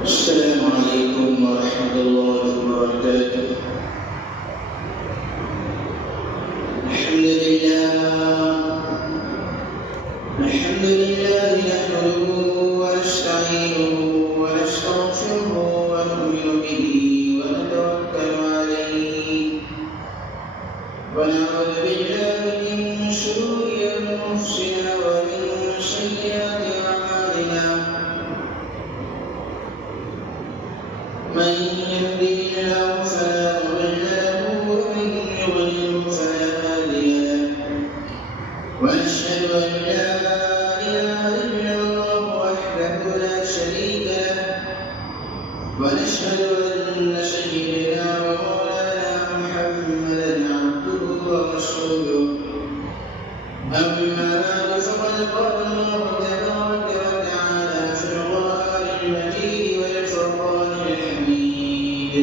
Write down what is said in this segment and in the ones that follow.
السلام عليكم ورحمة الله وبركاته. الحمد لله نحمده ونستعينه ونستغفره ونؤمن به ونتوكل عليه ونعوذ بالله من شرور أنفسنا ومن سيئات أعمالنا. من يهده الله فلا مضل له ومن يضلل فلا هادي له ونشهد أن لا إله إلا الله وحده لا شريك له ونشهد أن سيدنا ومولانا محمدا عبده ورسوله. أما بعد فقد قال الله تبارك وتعالى في القرآن المجيد والفرقان الحميد.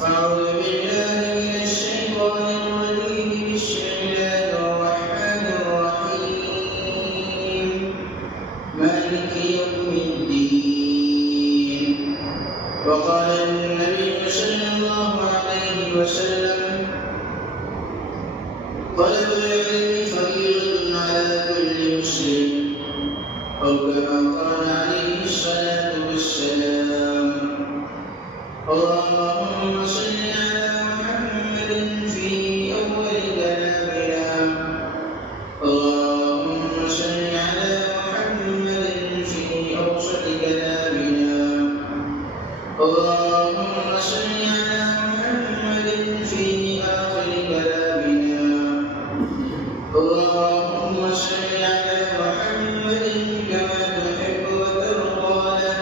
فأعوذ بالله من الشيطان الرجيم. بسم الله الرحمن الرحيم. مالك يوم الدين. وقال النبي صلى الله عليه وسلم: طلب العلم فريضة على كل مسلم، أو كما قال عليه الصلاة والسلام. اللهم صل على محمد في أول كلامنا. اللهم صل على محمد في أوسط كلامنا. اللهم صل على محمد في آخر كلامنا. اللهم صل على محمد كما تحب وترضى له.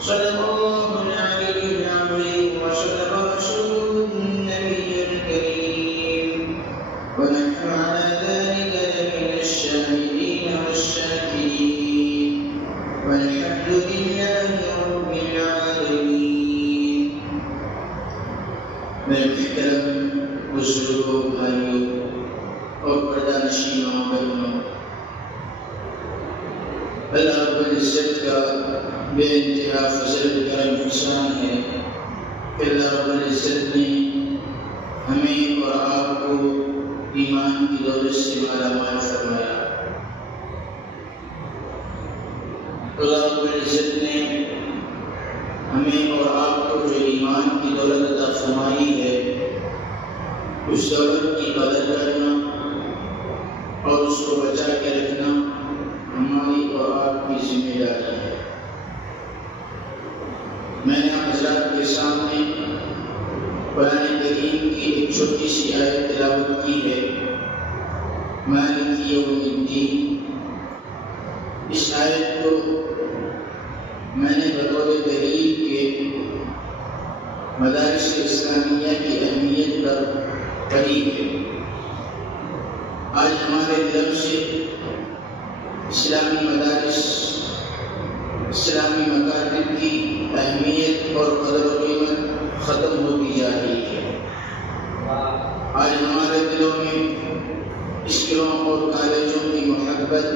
صدق الله العلي العظيم وصدق رسوله النبي الكريم، ونحن على ذلك لمن الشاهدين والشاكرين، والحمد لله رب العالمين. میں محترم بزرگوں، بھائیوں اور پردہ نشینوں بہنوں، اللہ رب العزت کا بے انتہا فضل کرم احسان ہے کہ اللہ رب العزت نے ہمیں اور آپ کو ایمان کی دولت سے مالا مال فرمایا. اللہ رب العزت نے ہمیں اور آپ کو جو ایمان کی دولت عطا فرمائی ہے، اس دولت کی قدر کرنا اور اس کو بچا کے رکھنا ہماری اور آپ کی ذمہ داری ہے. میں نے حضرات کے سامنے قرآن کریم کی ایک چھوٹی سی آیت تلاوت کی ہے، مالک یوم الدین. اس آیت کو میں نے بطور دلیل کے مدارس اسلامیہ کی اہمیت پر پڑھی ہے. آج ہمارے طرف سے اسلامی مدارس، اسلامی مکاتب کی اہمیت اور قدر و قیمت ختم ہوتی جا رہی ہے. آج ہمارے دلوں میں اسکولوں اور کالجوں کی محبت،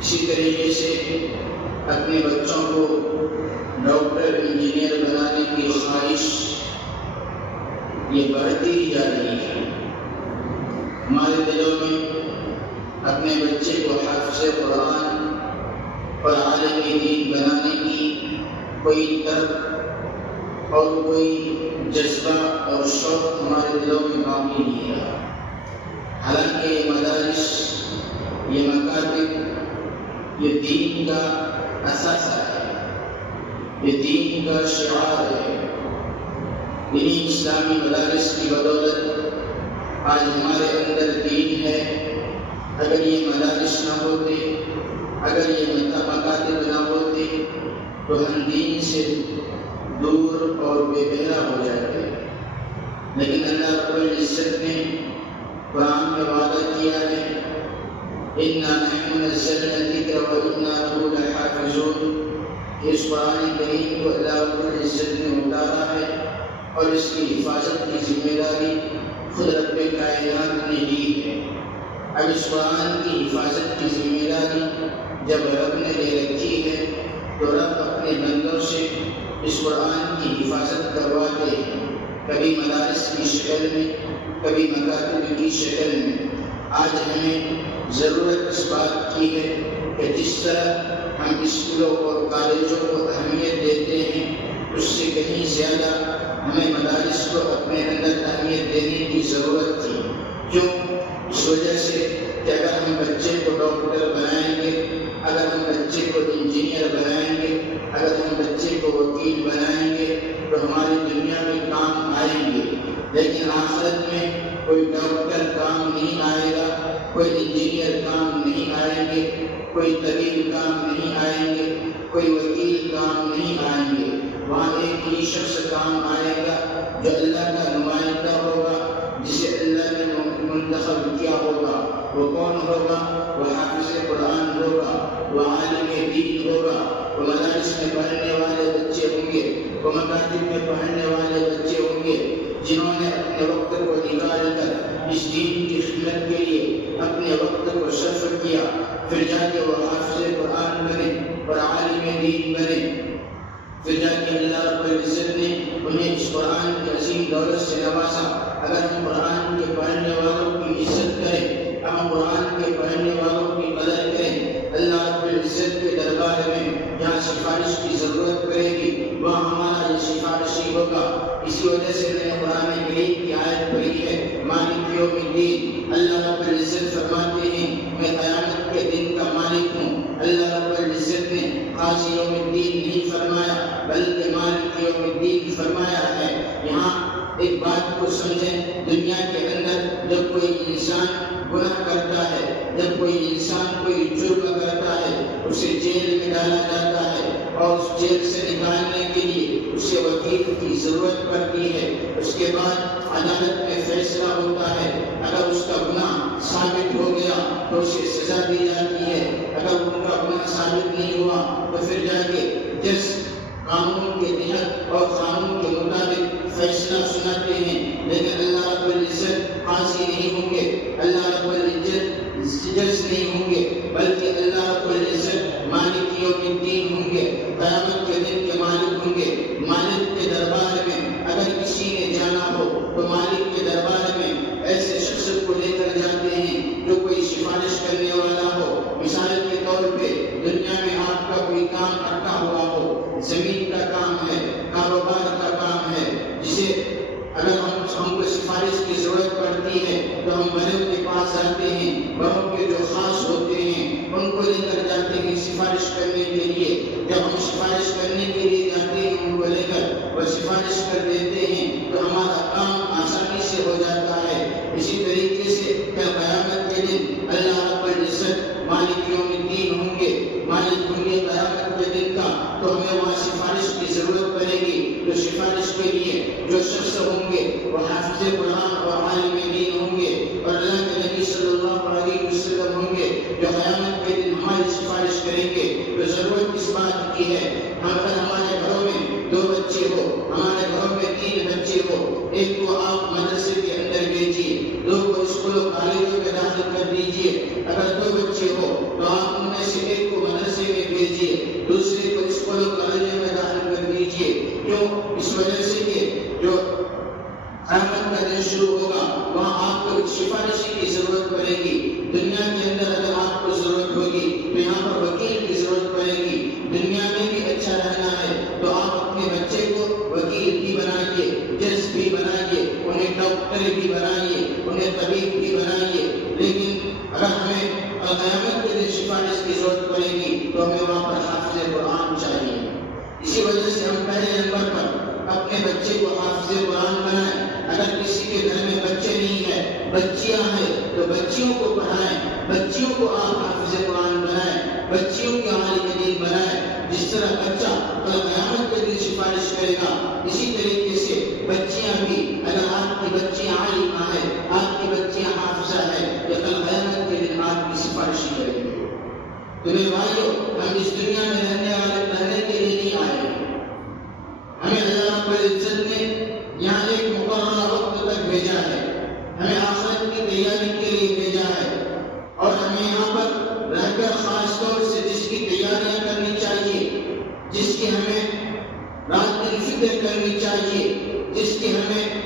اسی طریقے سے اپنے بچوں کو ڈاکٹر انجینئر بنانے کی خواہش یہ بڑھتی ہی جا رہی ہے. ہمارے دلوں میں اپنے بچے کو حافظ قرآن اور عالم دین بنانے کی کوئی طرف اور کوئی جذبہ اور شوق ہمارے دلوں میں باقی نہیں رہا. حالانکہ یہ مدارس، یہ مکاتب، یہ دین کا اثاثہ ہے، یہ دین کا شعار ہے. انہیں اسلامی مدارس کی بدولت آج ہمارے اندر دین ہے. اگر یہ مدارس نہ ہوتے، اگر یہ مکاتب نہ ہوتے تو ہم دین سے دور اور بے بہرا ہو جاتے. لیکن اللہ رب العزت نے قرآن میں وعدہ کیا ہے، اِنَّا نَحْنُ نَزَّلْنَا الذِّكْرَ وَإِنَّا لَهُ لَحَافِظُونَ. اس قرآن کریم کو اللہ رب العزت نے اتارا ہے اور اس کی حفاظت کی ذمہ داری خود رب کائنات نے لی ہے. اب اس قرآن کی حفاظت کی ذمہ داری جب رب نے لے رکھی ہے تو رب اپنے بندوں سے اس قرآن کی حفاظت کرواتے ہیں، کبھی مدارس کی شکل میں، کبھی مکاتب کی شکل میں۔ آج ہمیں ضرورت اس بات کی ہے کہ جس طرح ہم اسکولوں اور کالجوں کو اہمیت دیتے ہیں، اس سے کہیں زیادہ ہمیں مدارس کو اپنے اندر اہمیت دینے کی ضرورت تھی۔ کیوں؟ اس وجہ سے کہ اگر ہم بچے کو ڈاکٹر بنائیں گے، اگر ہم بچے کو انجینئر بنائیں گے، اگر ہم بچے کو وکیل بنائیں گے تو ہماری دنیا میں کام آئیں گے، لیکن آخرت میں کوئی ڈاکٹر کام نہیں آئے گا، کوئی انجینئر کام نہیں آئیں گے، کوئی طبیب کام نہیں آئیں گے، کوئی وکیل کام نہیں آئیں گے۔ وہاں ایک ہی شخص کام آئے گا جو اللہ کا نمائندہ ہوگا، جسے اللہ نے منتخب کیا ہوگا۔ وہ کون ہوگا؟ وہ حافظ قرآن ہوگا، وہ عالم دین ہوگا، وہ مدارس میں پڑھنے والے بچے ہوں گے، وہ مکاتب میں پڑھنے والے بچے ہوں گے، جنہوں نے اپنے وقت کو نکال کر اس دین کی خدمت کے لیے اپنے وقت کو صرف کیا، پھر جا کے وہ حافظ قرآن بنے اور عالم دین بنے، پھر جا کے اللہ رب العزت نے انہیں اس قرآن کی عظیم دولت سے نوازا۔ اگر ہم قرآن کے پڑھنے والوں کی عزت کریں، ہم قرآن کے پڑھنے والوں کی قدر کریں، اللہ رب العزت کے دربار میں جہاں سفارش کی ضرورت پڑے گی وہاں ہمارا یہ سفارشی ہوگا۔ اسی وجہ سے میں نے قرآن کریم کی آیت پڑھی ہے، مالک یوم الدین۔ اللہ رب العزت فرماتے ہیں میں قیامت کے دن کا مالک ہوں۔ اللہ رب العزت نے قاضی یوم الدین نہیں فرمایا بلکہ مالک یوم الدین فرمایا ہے۔ یہاں ایک بات کو سمجھیں، دنیا کے اندر جب کوئی انسان گناہ کرتا ہے، جب کوئی انسان کوئی جرم کرتا ہے، اسے جیل میں ڈالا جاتا ہے اور اس جیل سے نکالنے کے لیے اسے وکیل کی ضرورت پڑتی ہے۔ اس کے بعد عدالت میں فیصلہ ہوتا ہے، اگر اس کا گناہ ثابت ہو گیا تو اسے سزا دی جاتی ہے، اگر ان کا گناہ ثابت نہیں ہوا تو پھر جا کے جس قانون کے تحت اور قانون کے مطابق فیصلہ سناتے ہیں۔ لیکن اللہ رب العزت قاضی نہیں ہوں گے، اللہ رب العزت جج نہیں ہوں گے، بلکہ اللہ رب العزت مالک یوم الدین ہوں گے، قیامت کے دن کے مالک ہوں گے۔ مالک کے دربار میں اگر کسی نے جانا ہو تو مالک کے دربار میں ایسے شخص کو لے کر جاتے ہیں جو کوئی سفارش کرنے والا ہو۔ مثال کے طور پہ دنیا میں آپ کا کوئی کام اٹکا ہوا ہو، زمین کا کام ہے، کاروبار کا کام ہے، جسے اگر ہم کو سفارش کی ضرورت پڑتی ہے تو ہم بڑوں کے پاس جاتے ہیں، بڑوں کے جو خاص ہوتے ہیں ان کو لے کر جاتے ہیں سفارش کرنے کے لیے۔ جب ہم سفارش کرنے کے لیے جاتے ہیں ان کو لے کر وہ سفارش کر دیتے ہیں تو ہمارا کام آسانی سے ہو جاتا ہے۔ اسی طریقے سے قیامت کے دن اللہ رب العزت مالک یوم الدین ہوں گے، مالک ہوں گے قیامت کے دن کا، تو ہمیں وہاں سفارش کی ضرورت پڑے گی۔ جو سفارش کے لیے جو شخص ہوں گے وہ حافظ قرآن اور عالم دین ہوں گے، اور اللہ کے نبی صلی اللہ علیہ وسلم ہوں گے جو قیامت کے دن ہماری سفارش کریں گے۔ تو ضرورت اس بات کی ہے، اگر ہمارے گھروں میں 2 بچے ہو، ہمارے گھروں میں 3 بچے ہو، ایک کو آپ مدرسے کے اندر بھیجیے، 2 کو اسکولوں کالجوں میں داخل کر دیجیے۔ اگر 2 بچے ہو تو آپ ان میں سے ایک کو مدرسے میں بھیجیے، دوسرے کو اسکولوں کالجوں میں داخل کر دیجیے۔ کیوں؟ اس وجہ سے کہ جو قیامت کا دن شروع ہوگا وہاں آپ کو سفارشی کی ضرورت پڑے گی۔ دنیا کے اندر اگر آپ کو ضرورت ہوگی تو یہاں پر وکیل کی ضرورت پڑے گی۔ دنیا میں بھی اچھا رہنا ہے تو آپ اپنے بچے کو وکیل بھی بنائیے، جج بھی بنائیے، انہیں ڈاکٹر بھی بنائیے، انہیں طبیب بھی بنائیے۔ لیکن اگر ہمیں قیامت کے دن سفارش کی ضرورت پڑے گی تو ہمیں وہاں پر حافظ قرآن چاہیے۔ اسی وجہ سے ہم پہلے نمبر پر اپنے بچے کو حافظ قرآن بنائیں۔ اگر کسی کے گھر میں بچے نہیں ہیں، بچیاں ہیں، تو بچیوں کو پڑھائیں، بچیوں کو آپ حافظ قرآن بنائیں، بچیوں کے عالم دین بنائیں۔ جس طرح بچہ کل قیامت کے دن سفارش کرے گا، اسی طریقے سے بچیاں بھی، اگر آپ کی بچیاں عالمہ ہیں، آپ کی بچیاں حافظہ ہیں، تو کل قیامت کے دن آپ کی سفارشی کریں گے۔ تو میرے بھائیو، ہم اس دنیا میں رہنے کے لیے نہیں آئے، ہمیں اللہ رب العزت نے یہاں ایک مقررہ وقت تک بھیجا ہے، ہمیں آخرت کی تیاری کے لیے بھیجا ہے، اور ہمیں یہاں پر رہ کر خاص طور سے جس کی تیاریاں کرنی چاہیے جس کی ہمیں رات دن فکر کرنی چاہیے، جس کی ہمیں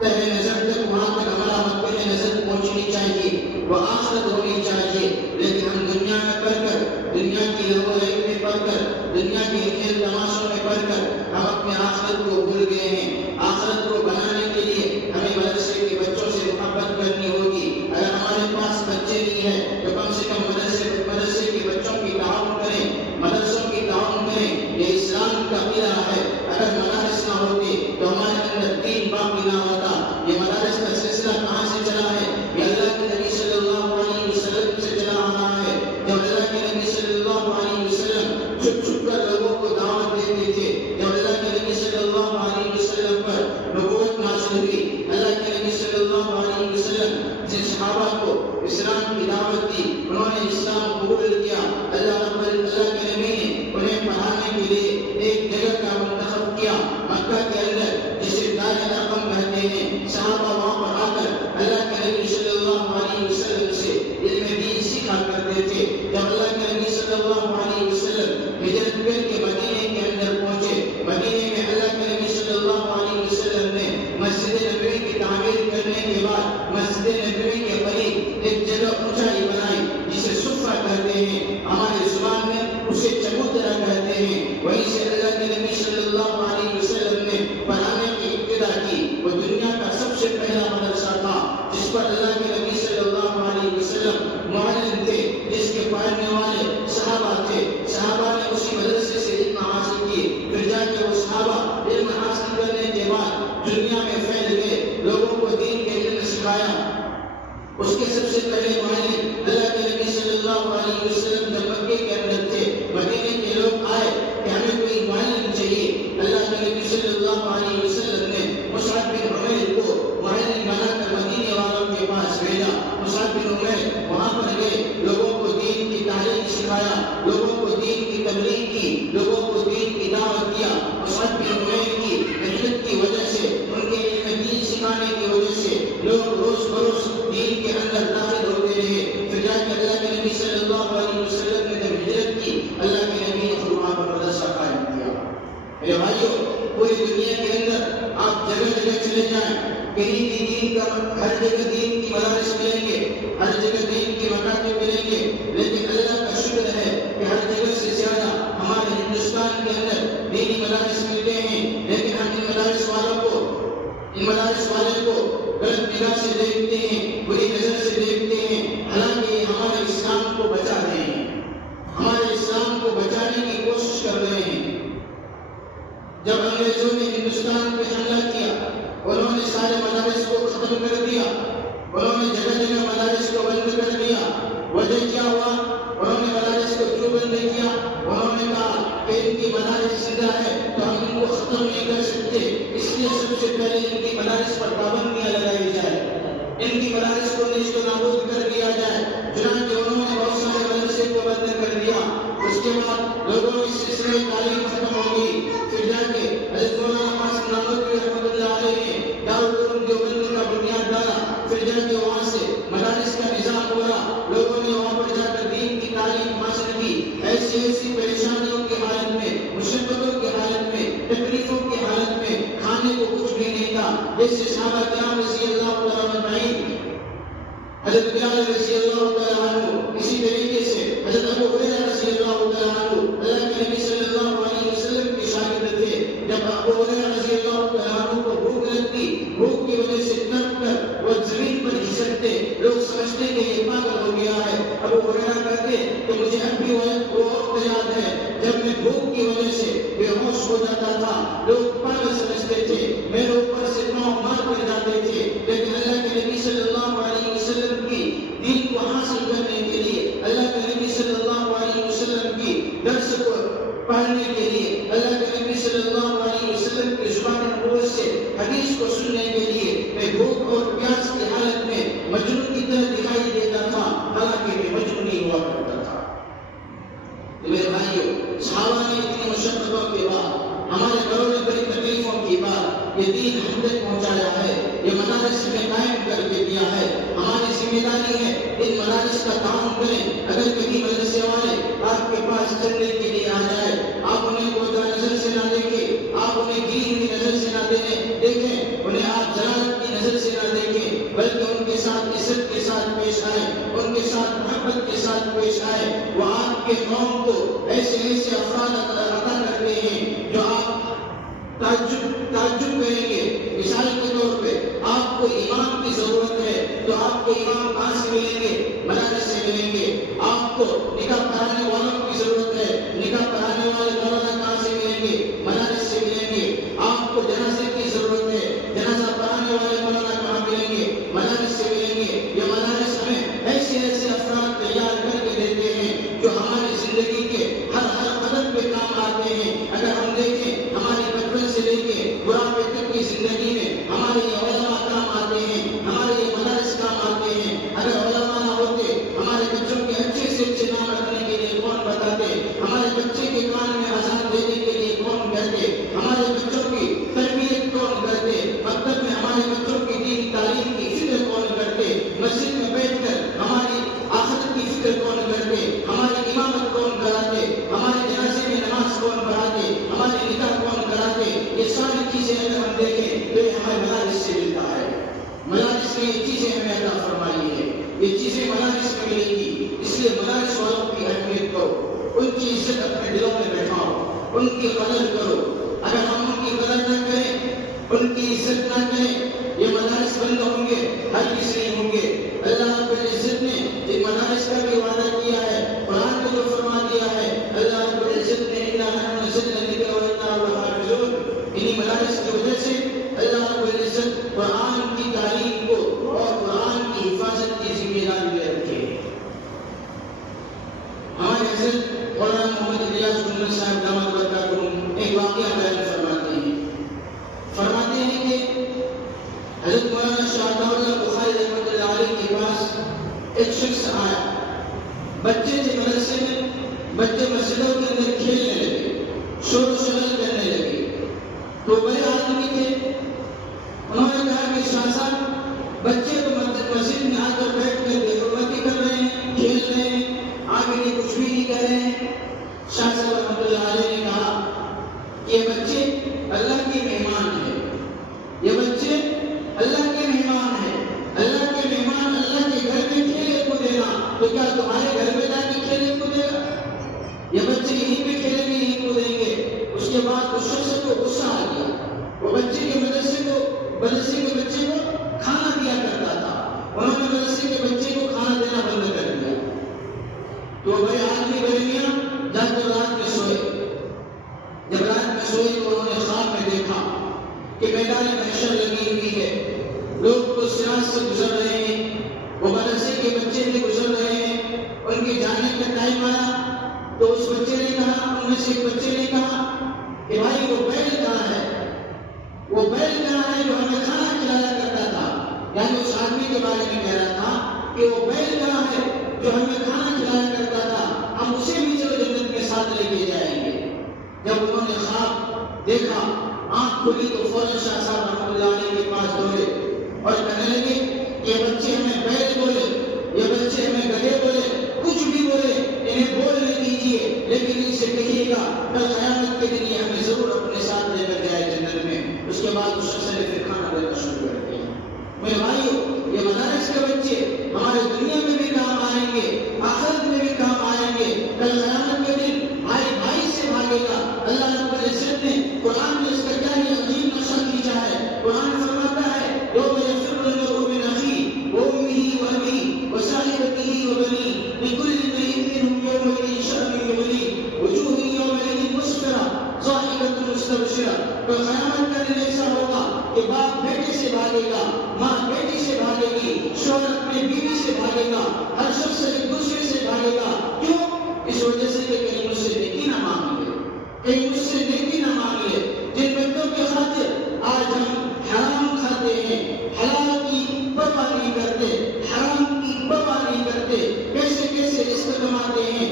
پہلے نظر تک وہاں تک ہمارا پہلے نظر پہنچنی چاہیے، وہ آخرت ہونی چاہیے۔ لیکن ہم دنیا میں پڑھ کر، دنیا کی لوگوں میں پڑھ کر، دنیا کے کھیل تماشوں میں پڑھ کر ہم اپنے آخرت کو بھول گئے ہیں۔ آخرت کو بنانے کے لیے ہمیں مدرسے کے بچوں سے محبت کرنی ہوگی۔ اگر ہمارے پاس بچے نہیں ہیں تو کم سے کم مدرسے کے بچوں کی تعاون کریں، مدرسوں کی تعاون کریں۔ یہ اسلام کا قلعہ ہے۔ اگر مدارس نہ ہوتے تو ہمارے اندر دین باقی نہ ہوتا۔ یہ مدارس کا سلسلہ کہاں سے چلا ہے؟ یہ اللہ کے نبی صلی اللہ علیہ وسلم سے چلا آ رہا ہے۔ جب اللہ کے نبی صلی اللہ علیہ وسلم چھپ چھپ کر لوگوں کو دعوت دیتے تھے، جب اللہ کے نبی صلی اللہ علیہ وسلم پر نبوت نازل ہوئی، اللہ کے نبی صلی اللہ علیہ وسلم جن صحابہ کو اسلام کی دعوت دی، انہوں نے اسلام قبول کیا۔ اللہ کے نبی نے انہیں پڑھانے کے لیے ایک جگہ کا منتخب کیا، مکہ کے اندر، جسے دار ارقم کہتے ہیں۔ صحابہ وہاں پر آ کر اللہ کے نبی صلی اللہ علیہ وسلم سے علم دین سیکھا کرتے تھے۔ جب اللہ کے نبی صلی اللہ علیہ وسلم ہجرت کر کے مدینے کے اندر پہنچے، مدینے میں اللہ کے نبی صلی اللہ علیہ وسلم نے مسجد نبوی کی تعمیر کرنے کے بعد مسجد نبوی کے قریب ایک جگہ اونچائی بنائی، جسے صفہ کہتے ہیں، ہمارے زبان میں اسے چبوترا کہتے ہیں۔ وہیں سے اللہ کے نبی صلی اللہ علیہ وسلم نے پڑھانے کی ابتدا کی۔ وہ دنیا کا سب سے پہلا مدرسہ تھا جس پر اللہ کے نبی صلی اللہ علیہ وسلم معلم تھے، جس کے پڑھنے والے صحابہ تھے۔ صحابہ نے اسی مدرسے سے علم حاصل کیے، پھر جا کے وہ صحابہ علم حاصل کرنے کے بعد دنیا میں پھیل گئے، لوگوں کو دین کے علم سکھایا۔ اس کے سب سے پہلے معلم اللہ کے نبی صلی اللہ علیہ وسلم جب مکے کے اندر تھے، مدینے کے لوگ آئے کہ ہمیں کوئی معلم چاہیے۔ اللہ کے نبی صلی اللہ علیہ وسلم نے مصعب بن عمیر کو معلم بنا کر مدینے والوں کے پاس بھیجا۔ مصعب بن عمیر وہاں پر گئے، لوگوں کو دین کی تعلیم سکھایا، لوگوں کو دین کی تبلیغ کی، لوگوں کو دین کی دعوت دیا۔ مصعب بن عمیر کی محنت کی وجہ سے، ان کے علم دین سکھانے کی وجہ سے لوگ روز بروز دین کے اندر داخل ہوتے رہے۔ پھر جا کے اللہ کے نبی صلی اللہ علیہ وسلم نے جب ہجرت کی، اللہ کے نبی نے وہاں پر مدرسہ قائم کیا۔ میرے بھائیوں، پوری دنیا کے اندر آپ جگہ جگہ چلے جائیں، کہیں بھی دین کا، ہر جگہ دین کی مدارس ملیں گے، ہر جگہ دین کے مکاتب ملیں گے، لیکن اللہ کا شکر ہے کہ ہر جگہ سے زیادہ ہمارے ہندوستان کے اندر دینی مدارس ملتے ہیں، لیکن ہم ان مدارس والے کو غلط نگاہ سے دیکھتے ہیں، بری نظر سے دیکھتے ہیں، حالانکہ یہ ہمارے اسلام کو بچا رہے ہیں، ہمارے اسلام کو بچانے کی کوشش کر رہے ہیں۔ جب انگریزوں نے ہندوستان پہ حملہ کیا، انہوں نے سارے مدارس کو ختم کر دیا، انہوں نے جگہ جگہ مدارس کو بند کر دیا۔ وجہ کیا ہوا؟ انہوں نے مدارس کو کیوں بند کیا؟ انہوں نے کہا کہ ان کی مدارس زندہ ہے تو ہم ان کو ختم نہیں کر سکتے، اس لیے سب سے پہلے ان کی مدارس پر پابندیاں لگائی جائے، ان کی مدارس کو نیست و نابود کر دیا جائے۔ چنانچہ انہوں نے بہت سارے مدرسے کو بند کر دیا۔ اس کے بعد لوگوں کی سلسلے تعلیم ختم ہو گئی۔ پھر جا کے حضرت مولانا قاسم نانوتوی رحمۃ اللہ علیہ نے دارالعلوم دیوبند کا بنیاد ڈالا۔ پھر جا کے وہاں سے مدارس کا نظام ہوا، لوگوں نے وہاں پر جا کر دین کی تعلیم حاصل کی۔ ایسی پریشانیوں کی حالت میں، مشقتوں کی حالت میں، تکلیفوں کی حالت میں کھانے کو کچھ بھی نہیں تھا، جیسے صحابہ کرام رضی اللہ تعالیٰ عنہ، حضرت بلال رضی اللہ تعالیٰ عنہ، اسی طریقے سے حضرت ابو ہریرہ رضی اللہ تعالیٰ عنہ اللہ کے نبی صلی اللہ علیہ وسلم کے شاگرد تھے۔ جب ابو ہریرہ رضی اللہ تعالیٰ عنہ کو بھوک لگتی، بھوک کی وجہ سے تڑپ کر وہ زمین پر گھسٹتے، لوگ سمجھتے کہ یہ پاگل ہو گیا ہے۔ ابو ہریرہ کہتے کہ مجھے اب بھی وہ وقت یاد ہے جب میں بھوک کی وجہ سے بے ہوش ہو جاتا تھا، لوگ پاگل سمجھتے تھے، میرے اوپر سے پاؤں مار کر جاتے تھے، لیکن اللہ کے نبی صلی اللہ علیہ وسلم کی دین کو حاصل کرنے کے لیے، اللہ کے نبی صلی اللہ علیہ وسلم کی درس کو پڑھنے کے لیے، اللہ کے نبی صلی اللہ علیہ وسلم کی زبان نبوت سے حدیث کو سننے کے لیے میں بھوک اور پیاس کی حالت میں مجنون کی طرح دکھائی دیتا تھا، حالانکہ میں مجنون نہیں ہوا کرتا تھا۔ میرے بھائیوں، صحابہ نے اتنی مشقتوں کے بعد، ہمارے گھروں میں بڑی تکلیفوں کے بعد یہ دین ہم تک پہنچایا ہے، یہ مدارس ہمیں قائم کر کے دیا ہے۔ ہماری ذمہ داری ہے ان مدارس کا تعاون کریں۔ اگر کبھی مدرسے والے آپ کے پاس چلنے کے لیے آ جائے، آپ انہیں تعجب کریں گے. مثال کے طور پہ آپ کو امام کی ضرورت ہے تو آپ کو امام کہاں سے ملیں گے؟ مدارس سے ملیں گے. آپ کو نکاح پڑھانے والوں کی ضرورت ہے، نکاح پڑھانے والے مولانا کہاں سے ملیں گے؟ مدارس سے ملیں گے. آپ کو جنازے کی ضرورت ہے، جنازہ پڑھانے والے مولانا کہاں ملیں گے؟ مدارس سے ملیں گے. یہ مدارس ہمیں ایسے ایسے افراد تیار کر کے دیتے ہیں جو ہماری زندگی کے ہر قدم پہ کام آتے ہیں. اگر ہم دیکھیں ہماری بچپن سے لے کے بڑھاپے تک کی زندگی میں ہمارے یہ علماء کام آتے ہیں، ہمارے یہ مدارس کام آتے ہیں. اگر علماء نہ ہوتے ہمارے بچوں کے اچھے سے اچھے نام رکھنے کے لیے کون بتاتے؟ ہمارے بچے کے کان میں اذان دینے کے لیے کون کہتے؟ ہمارے بچوں کی تربیت کون کرتے؟ مکتب میں ہمارے بچوں کی دین تعلیم کی فکر کون کرتے؟ مسجد میں بیٹھ کر ہماری آخرت کی فکر کون کرتے؟ ہماری امامت کون کراتے؟ ہمارے جنازے میں نماز کون پڑھاتے؟ ہمارے نکاح کون کراتے؟ یہ ساری چیزیں اگر ہم دیکھیں تو یہ ہمیں مدارس سے ملتا ہے. مدارس نے یہ چیزیں ہمیں عطا فرمائی ہے، یہ چیزیں مدارس میں ملیں گی. اس لیے مدارس والوں کی اہمیت کو، ان کی عزت اپنے دلوں میں بیٹھاؤ، ان کی قدر کرو. اگر ہم ان کی قدر نہ کریں، ان کی عزت نہ کریں، یہ مدارس بند ہوں گے، ہر کسی نہیں ہوں گے. اللہ رب العزت نے ایک مدارس کا بھی وعدہ کیا ہے، قرآن میں جو فرما دیا ہے اللہ رب العزت نے انہی مدارس کی وجہ سے اللہ رب العزت قرآن کی تعلیم کو اور قرآن کی حفاظت کی ذمہ داری لے رکھے. ہمارے حضرت مولانا محمد الیاس گنبد صاحب دامت برکاتہم ایک واقعہ بیان فرماتے ہیں کہ حضرت مولانا شاہ اللہ بخاری رحمۃ اللہ علیہ کے پاس ایک شخص آیا. بچے تھے مدرسے میں، بچے مسجدوں کے اندر کھیلنے لگے، شور و شغل کرنے لگے. تو بڑے آدمی تھے، انہوں نے کہا کہ شاہ صاحب بچے تو مسجد میں آ کر بیٹھ کر بے حرمتی کر رہے ہیں، کھیل رہے ہیں، آگے نہیں کچھ بھی نہیں کر رہے ہیں. شاہ صاحب رحمۃ اللہ علیہ نے کہا کہ یہ بچے اللہ کے مہمان ہیں، یہ بچے اللہ کے مہمان ہیں. اللہ کے مہمان اللہ کے گھر میں کھیلے کودے نا تو کیا تمہارے گھر میں جا کے کھیلے کودے گا؟ یہ بچے یہیں پہ کھیلیں گے، یہیں کودیں گے. اس کے بعد اس شخص کو غصہ آ گیا. وہ بچے کے مدرسے کے بچے کو کھانا دیا کرتا تھا، انہوں نے مدرسے کے بچے کو کھانا دینا بند کر دیا. تو بڑے آدمی بڑے میاں جا کر رات میں سوئے. جب رات میں سوئے تو انہوں نے خواب میں دیکھا کہ میدان محشر لگی ہوئی ہے، لوگ تو صراط سے گزر رہے ہیں، وہ مدرسے کے بچے بھی گزر رہے ہیں. ان کے جانے کا ٹائم آیا تو اس بچے نے کہا، ان میں سے ایک بچے نے کہا کہ بھائی وہ بیل کہاں ہے؟ وہ بیل کہاں ہے جو ہمیں کھانا کھلایا کرتا تھا؟ یعنی اس آدمی کے بارے میں کہہ رہا تھا کہ وہ بیل کہاں ہے جو ہمیں کھانا کھلایا کرتا تھا؟ ہم اسے بھی چلو جنت کے ساتھ لے کے جائیں گے. جب انہوں نے خواب دیکھا، آنکھ کھلی تو فوراً شاہ صاحب رحمۃ اللہ علیہ کے پاس دوڑے اور کہنے لگے کہ یہ بچے ہمیں بیل بولے، یہ بچے ہمیں گدھے بولے، کچھ بھی بولے، انہیں بولنے دیجیے، لیکن ان سے کہیے گا کل قیامت کے دن یہ ہمیں ضرور اپنے ساتھ لے کر جائے جنت میں. اس کے بعد اس شخص نے پھر کھانا دینا شروع کر دیا. میرے بھائیو، یہ مدارس کے بچے ہمارے دنیا میں بھی کام آئیں گے، آخرت میں بھی کام آئیں گے. کل قیامت کے دن بھائی سے بھاگے گا. اللہ رب العزت نے قرآن میں اس کا کیا یہ عجیب نقشہ کھینچا ہے. قرآن فرماتا ہے یوم یفر المرء من اخیہ وامہ وابیہ وصاحبتہ وبنیہ لکل امرئ منہم یومئذ شأن یغنیہ وجوہ یومئذ مسفرہ ضاحکۃ مستبشرہ. تو قیامت کا دن ایسا ہوگا کہ باپ بیٹے سے بھاگے گا، ماں بیٹی سے بھاگے گی، شوہر اپنی بیوی سے بھاگے گا، ہر شخص ایک دوسرے سے بھاگے گا. کیوں؟ اس وجہ سے کہ کہیں مجھ سے نیکی نہ مانگ لے، کہیں مجھ سے نیکی نہ مانگ لے. جن بندوں کے خاطر آج ہم حرام کھاتے ہیں، حلال کی پرواہ نہیں کرتے، حرام کی پرواہ نہیں کرتے، کیسے کیسے رزق کماتے ہیں،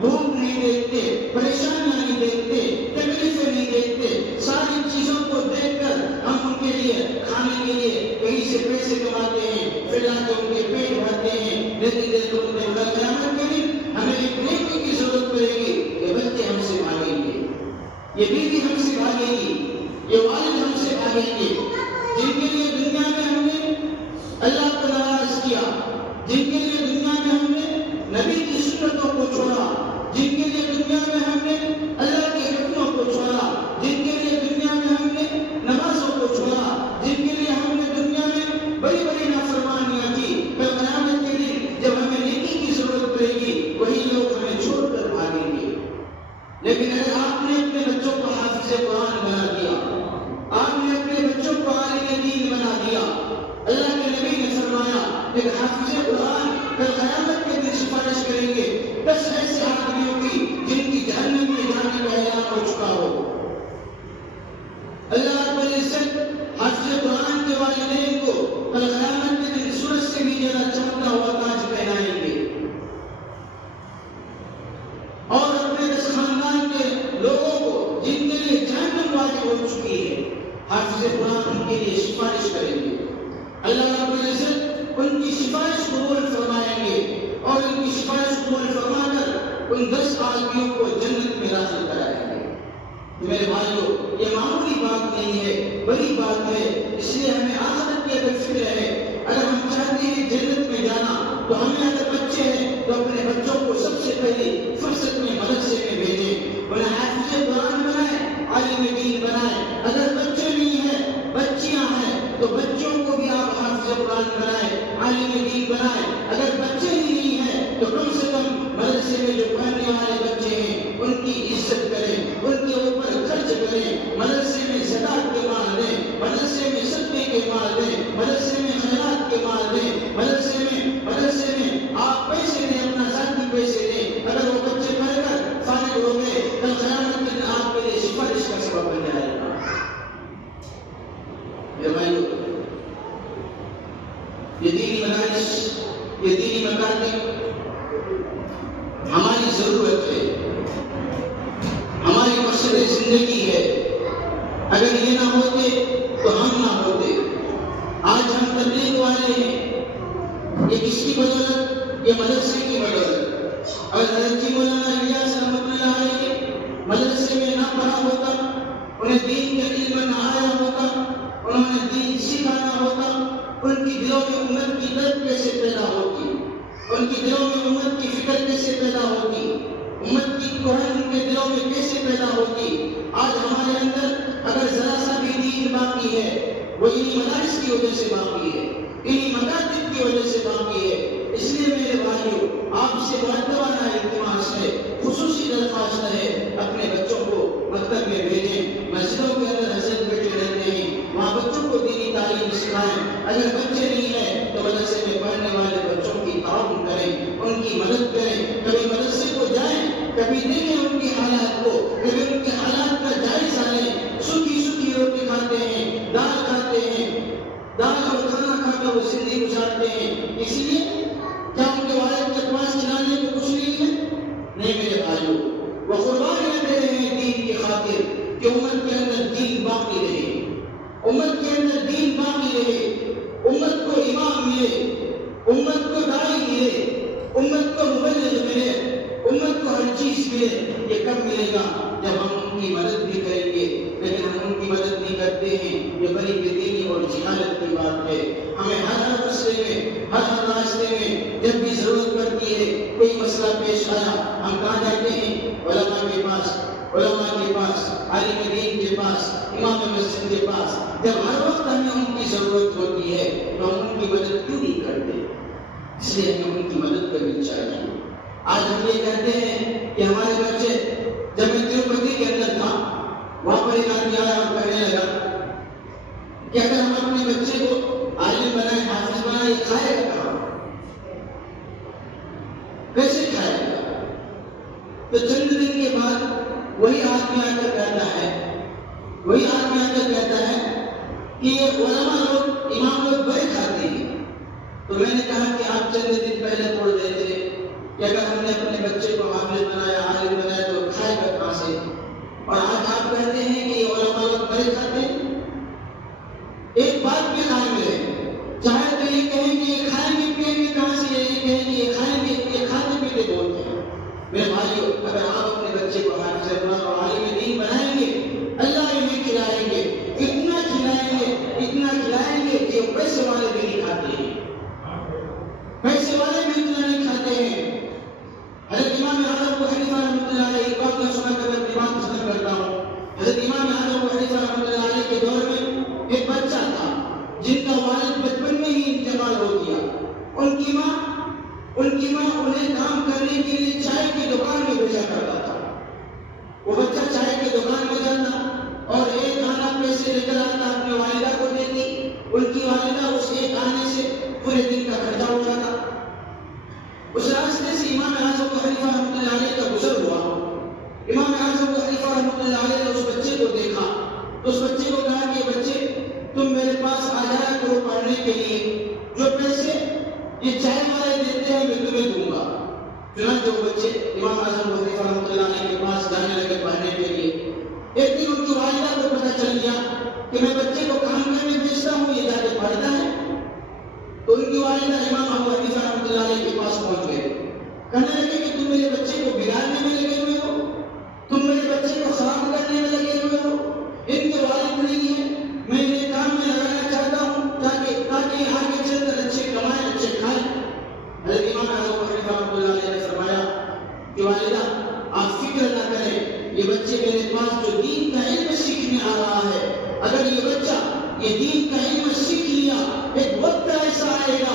بھوک نہیں دیکھتے، پریشانیاں نہیں دیکھتے، تکلیفیں نہیں دیکھتے. ساری چیزوں کو دیکھ کر ہم ان کے لیے کھانے کے لیے کہیں سے پیسے کماتے ہیں، پھر لا کے ان کے پیٹ بھرتے ہیں. لیکن دیکھو قیامت کے دن ہمیں ایک نیکی کی ضرورت پڑے گی. یہ بچے ہم سے بھاگیں گے، یہ بیوی ہم سے بھاگے گی، یہ والد ہم سے بھاگیں گے. جن کے لیے دنیا میں ہم نے اللہ کو ناراض کیا، جن کے لیے دنیا میں ہم نے نبی کی سنتوں کو چھوڑا، جن کے لیے دنیا میں ہم نے اللہ کے حکموں کو چھوڑا، جن کے لیے دنیا میں ہم نے ہو چکی ہے، حافظ قرآن ان کے لیے سفارش کریں گے، اللہ رب العزت ان کی سفارش قبول فرمائیں گے اور ان کی سفارش قبول فرما کر ان 10 آدمیوں کو جنت میں داخل کرائیں گے۔ میرے بھائیوں، یہ معمولی بات نہیں ہے، بڑی بات ہے، اس لیے ہمیں آخرت کی اگر فکر ہے، اگر ہم چاہتے ہیں جنت میں جانا تو ہمیں اگر بچے ہیں تو اپنے بچوں کو سب سے پہلے فرصت میں مدرسے میں بھیجیں، انہیں حافظ قرآن بنائیں، عالم دین بنائیں۔ اگر بچے نہیں ہیں، بچیاں ہیں تو بچوں کو بھی آپ حافظ قرآن بنائیں، عالم دین بنائیں۔ اگر بچے ہی نہیں ہیں تو کم سے کم مدرسے میں جو پڑھنے والے بچے ہیں ان کی عزت کریں، ان کے اوپر خرچ کریں، مدرسے میں زکات کے مال دیں، مدرسے میں صدقے کے مال دیں، مدرسے میں خیرات کے مال دیں، مدرسے میں آپ پیسے دیں، اپنا ذاتی پیسے دیں۔ اگر وہ بچے پڑھ کر فارغ ہو گئے کل قیامت کے دن آپ کے لیے سفارش کا سبب بن جائے گا۔ میرے بھائیوں، یہ دینی مدارس، یہ دینی مکاتب ہماری ضرورت ہے، ہماری مقصد زندگی ہے۔ اگر یہ نہ ہوتے تو ہم نہ ہوتے۔ آج ہم تبلیغ والے ہیں، یہ کس کی بدولت؟ یہ مدرسے کی بدولت۔ اگر حضرت مولانا الیاس رحمۃ اللہ علیہ مدرسے میں نہ پڑھا ہوتا، انہیں دین کا علم نہ آیا ہوتا، انہوں نے دین سکھانا ہوتا، ان کی دلوں میں امت کی درد کیسے پیدا ہوتی، ان کی دلوں میں امت کی فکر کیسے پیدا ہوتی، امت کی قرآن ان کے دلوں میں کیسے پیدا ہوتی۔ آج ہمارے اندر اگر ذرا سا بھی دین باقی ہے وہ انہی مدارس کی وجہ سے باقی ہے، انہی مکاتب کی وجہ سے باقی ہے۔ اس لیے میرے بھائیوں، آپ سے مؤدبانہ التماس ہے، خصوصی درخواست ہے، اپنے بچوں کو مکتب میں بھیجیں۔ مسجدوں کے اندر حضرت بیٹھے رہتے ہیں، وہاں بچوں کو دینی تعلیم سکھائیں۔ اگر بچے نہیں ہیں تو مدرسے میں پڑھنے والے بچوں کی تعاون کریں، ان کی مدد کریں۔ کبھی مدرسے کو جائیں، کبھی دیکھیں ان کی حالات کو، کبھی ان کے حالات کا جائزہ لیں۔ سوکھی روٹی کھاتے ہیں، دال کھاتے ہیں، دال اور کھانا کھا کر وہ زندگی گزارتے ہیں۔ اس لیے کیا ان کے والد کے پاس کھلانے کو کچھ نہیں ہے؟ نہیں میرے بھائیوں، وہ قربانیاں دے رہے ہیں دین کی خاطر کہ امت کے اندر دین باقی رہے، امت کے اندر دین باقی رہے، امت کو امام ملے، امت کو داعی ملے، امت کو مبلغ ملے، امت کو ہر چیز ملے۔ یہ کب ملے گا؟ جب ہم ان کی مدد بھی کریں گے، لیکن ہم ان کی مدد نہیں کرتے ہیں۔ یہ بڑی بے دینی اور جہالت کی بات ہے۔ ہمیں ہر مسئلے میں، ہر راستے میں جب بھی ضرورت پڑتی ہے، کوئی مسئلہ پیش آیا، ہم کہاں جاتے ہیں؟ علماء کے پاس، عالم دین کے پاس، امام مسجد کے پاس۔ جب ہر وقت ہمیں ان کی ضرورت ہوتی ہے تو ہم ان کی مدد کیوں نہیں کرتے؟ اس لیے ہمیں ان کی مدد کرنی چاہیے۔ آج ہم یہ کہتے ہیں کہ ہمارے بچے، جب میں تروپتی کے اندر تھا، وہاں پر ایک آدمی آیا اور کہنے لگا کہ اگر ہم اپنے بچے کو عالم بنائیں، حافظ بنائیں، یہ کھائے گا کہاں؟ کیسے کھائے گا؟ تو چند دن کے بعد وہی آدمی آ کر کہتا ہے کہ یہ علماء لوگ، امام لوگ بڑے کھاتے ہیں۔ تو میں نے کہا کہ آپ چند دن پہلے بول رہے تھے کہ اگر ہم نے اپنے بچے کو حافظ بنایا، عالم بنایا تو کھائے گا کہاں سے؟ اور آج آپ کہتے ہیں کہ یہ علماء لوگ بڑے کھاتے ہیں۔ ایک بات بھی قائم ہے، چاہے تو یہ کہیں کہ یہ کھائیں گے پیئیں گے کہاں سے، یہ کہیں کہ یہ کھائیں گے، یہ کھاتے پیتے بولتے ہیں۔ میرے بھائیوں، اگر آپ اپنے بچے کو حافظ قرآن اور عالم دین بنائیں گے، اللہ انہیں کھلائیں گے، اتنا کھلائیں گے کہ وہ پیسے والے بھی نہیں کھاتے ہیں، پیسے والے بھی اتنا نہیں کھاتے ہیں۔ حضرت امام اعظم ابو حنیفہ رحمۃ اللہ علیہ ایک بات میں سنا کر میں دماغ ختم کرتا ہوں۔ حضرت امام اعظم ابو حنیفہ رحمۃ اللہ علیہ کے دور میں ایک بچہ تھا جن کا والد بچپن میں ہی انتقال ہو گیا۔ ان کی ماں انہیں کام کرنے کے لیے چائے کی دکان میں بھیجا کرتا تھا۔ وہ بچہ چائے کی دکان میں جاتا اور ایک آنا پیسے لے کر آتا، اپنی والدہ کو دیتی، ان کی والدہ اس ایک آنے سے پورے دن کا خرچہ اٹھاتا۔ اس راستے سے امام اعظم ابو حنیفہ رحمۃ اللہ علیہ کا گزر ہوا۔ امام اعظم ابو حنیفہ رحمۃ اللہ علیہ نے اس بچے کو دیکھا تو اس بچے کو کہا کہ بچے تم میرے پاس آ جایا کرو پڑھنے کے لیے، جو پیسے یہ چائے والے دیتے ہیں میں تمہیں دوں گا۔ چنانچہ وہ بچے امام اعظم ابو حنیفہ رحمۃ اللہ علیہ کے پاس جانے لگے پڑھنے کے لیے۔ ایک دن ان کی والدہ کو پتہ چل گیا کہ میں بچے کو کام کرنے بھیجتا ہوں، یہ جا کے پڑھتا ہے. تو ان کی والدہ امام ابو حنیفہ رحمۃ اللہ علیہ کے پاس پہنچ گئے. کہنے لگے کہ تم میرے بچے کو بگاڑنے میں لگے ہوئے ہو، تم میرے بچے کو خراب کرنے میں لگے ہوئے ہو. ان کے والد نہیں ہیں، میں انہیں کام میں لگانا چاہتا ہوں تاکہ آگے چل کر اچھے کمائیں، اچھے کھائیں. حضرت امام ابو حنیفہ رحمۃ اللہ علیہ نے فرمایا کہ والدہ آپ فکر نہ کریں، یہ بچے میرے پاس جو دین کا علم سیکھنے آ رہا ہے، اگر یہ بچہ یہ دین کا علم سیکھ لیا، ایک وقت ایسا آئے گا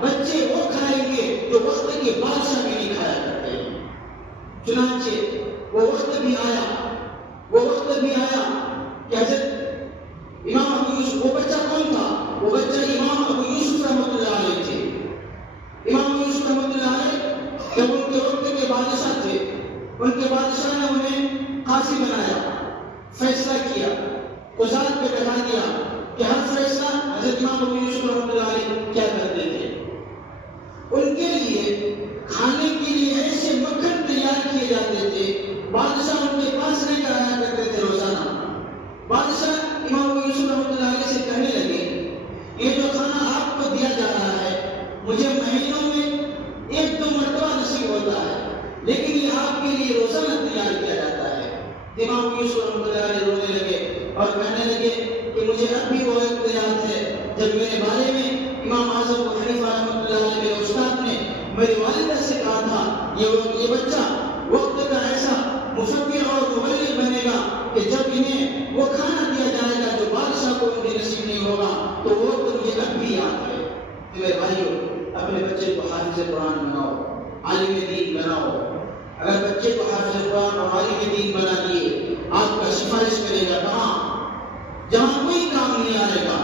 بچے وہ کھائیں گے جو وقت کے بادشاہ بھی نہیں کھایا کرتے ہیں. چنانچہ وہ وقت بھی آیا کہ حضرت امام ابو یوسف، وہ بچہ کون تھا؟ وہ بچہ امام ابو یوسف رحمۃ اللہ علیہ تھے. امام ابو یوسف رحمۃ اللہ علیہ جب ان کے وقت کے بادشاہ تھے، ان کے بادشاہ نے انہیں قاضی بنایا، فیصلہ کیا، قضات پہ بیٹھا دیا کہ ہر فیصلہ حضرت امام ابو یوسف رحمۃ اللہ علیہ کیا کرتے تھے. ان کے لیے کھانے کے لیے ایسے مکھن تیار کیے جاتے تھے، بادشاہ ان کے پاس لے کر آیا کرتے تھے روزانہ. بادشاہ امام ابو یوسف رحمۃ اللہ علیہ سے کہنے لگے یہ جو کھانا آپ کو دیا جا رہا ہے مجھے مہینوں میں 1-2 مرتبہ نصیب ہوتا ہے، لیکن یہ آپ کے لیے روزانہ تیار کیا جاتا ہے. امام ابو یوسف رحمۃ اللہ علیہ رونے لگے اور کہنے لگے کہ مجھے اب بھی وہ وقت یاد ہے جب میرے بارے میں امام اعظم ابو حنیفہ رحمۃ اللہ علیہ میرے استاد نے میری والدہ سے کہا تھا یہ بچہ وقت کا ایسا مفکر اور مبلغ بنے گا کہ جب انہیں وہ کھانا دیا جائے گا جو بادشاہ کو ان کے نصیب نہیں ہوگا، تو وہ وقت مجھے اب بھی یاد ہے. میرے بھائیوں، اپنے بچے کو حافظ قرآن بناؤ، عالم دین بناؤ. اگر بچے کو حافظ قرآن اور عالم دین بنا دیے، آپ کا سفارش کرے گا کہاں؟ جہاں کوئی کام نہیں آئے گا.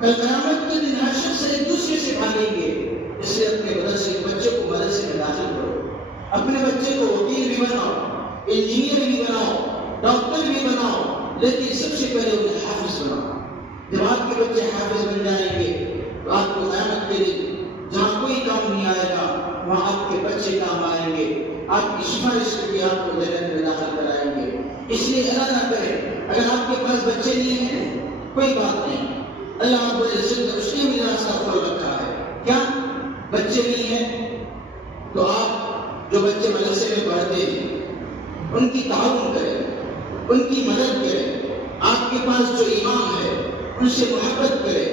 کل قیامت کے دن ہر شخص ایک دوسرے سے بھاگیں گے. اس لیے اپنے بچے کو مدرسے میں داخل کرو، اپنے بچے کو وکیل بھی بناؤ، انجینئر بھی بناؤ، ڈاکٹر بھی بناؤ، لیکن سب سے پہلے انہیں حافظ بناؤ. جب آپ کے بچے حافظ بن جائیں گے تو آپ کو قیامت کے دن جہاں کوئی کام نہیں آئے گا وہاں آپ کے بچے کام آئیں گے. آپ کی سفارش کر کے آپ کو جنت میں داخل کرائیں گے. اس لیے اللہ نہ کرے اگر آپ کے پاس بچے نہیں ہیں کوئی بات نہیں، اللہ رب العزت نے اس کے میراث کا کھول رکھا ہے. کیا بچے نہیں ہیں تو آپ جو بچے مدرسے میں پڑھتے ہیں ان کی تعاون کریں، ان کی مدد کریں. آپ کے پاس جو امام ہے ان سے محبت کریں،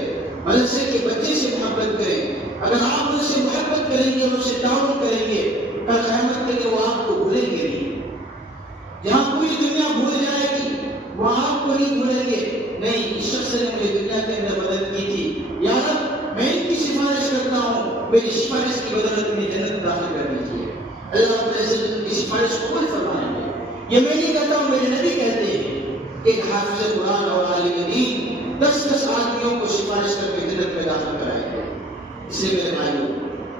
مدرسے کے بچے سے محبت کریں. اگر آپ ان سے محبت کریں گے، ان سے تعاون کریں گے، کل قیامت کے لیے وہ آپ کو بھولیں گے نہیں. جہاں پوری دنیا بھول جائے گی وہاں آپ کو نہیں بھولیں گے. نہیں، اس شخص نے مجھے دنیا کے اندر مدد کی تھی، یا رب میں ان کی سفارش کرتا ہوں، میری سفارش کی بدولت میں جنت داخل کر دیجیے. اللہ رب العزت ان کی سفارش قبول فرمائیں گے. یہ میں نہیں کہتا ہوں، میرے نبی کہتے ہیں ایک حافظ قرآن اور عالم دین 10 آدمیوں کو سفارش کر کے جنت میں داخل کرائیں گے. اس لیے میرے بھائیوں،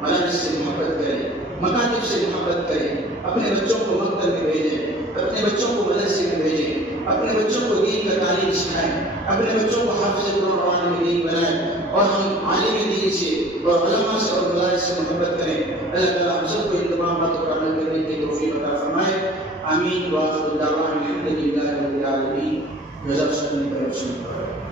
مدارس سے محبت کریں، مکاتب سے محبت کریں، اپنے بچوں کو مکتب میں بھیجیں، اپنے بچوں کو مدرسے میں بھیجیں، اپنے بچوں کو دین کا تعلیم سکھائیں، اپنے بچوں کو حافظ قرآن اور عالم دین بنائیں، اور ہم عالم دین سے اور علماء سے اور مدارس سے محبت کریں. اللہ تعالیٰ ہم سب کو ان تمام باتوں پر عمل کرنے کی توفیق عطا فرمائے. آمین. وآخر دعوانا الحمد للہ رب العالمین. جزاک اللہ خیر.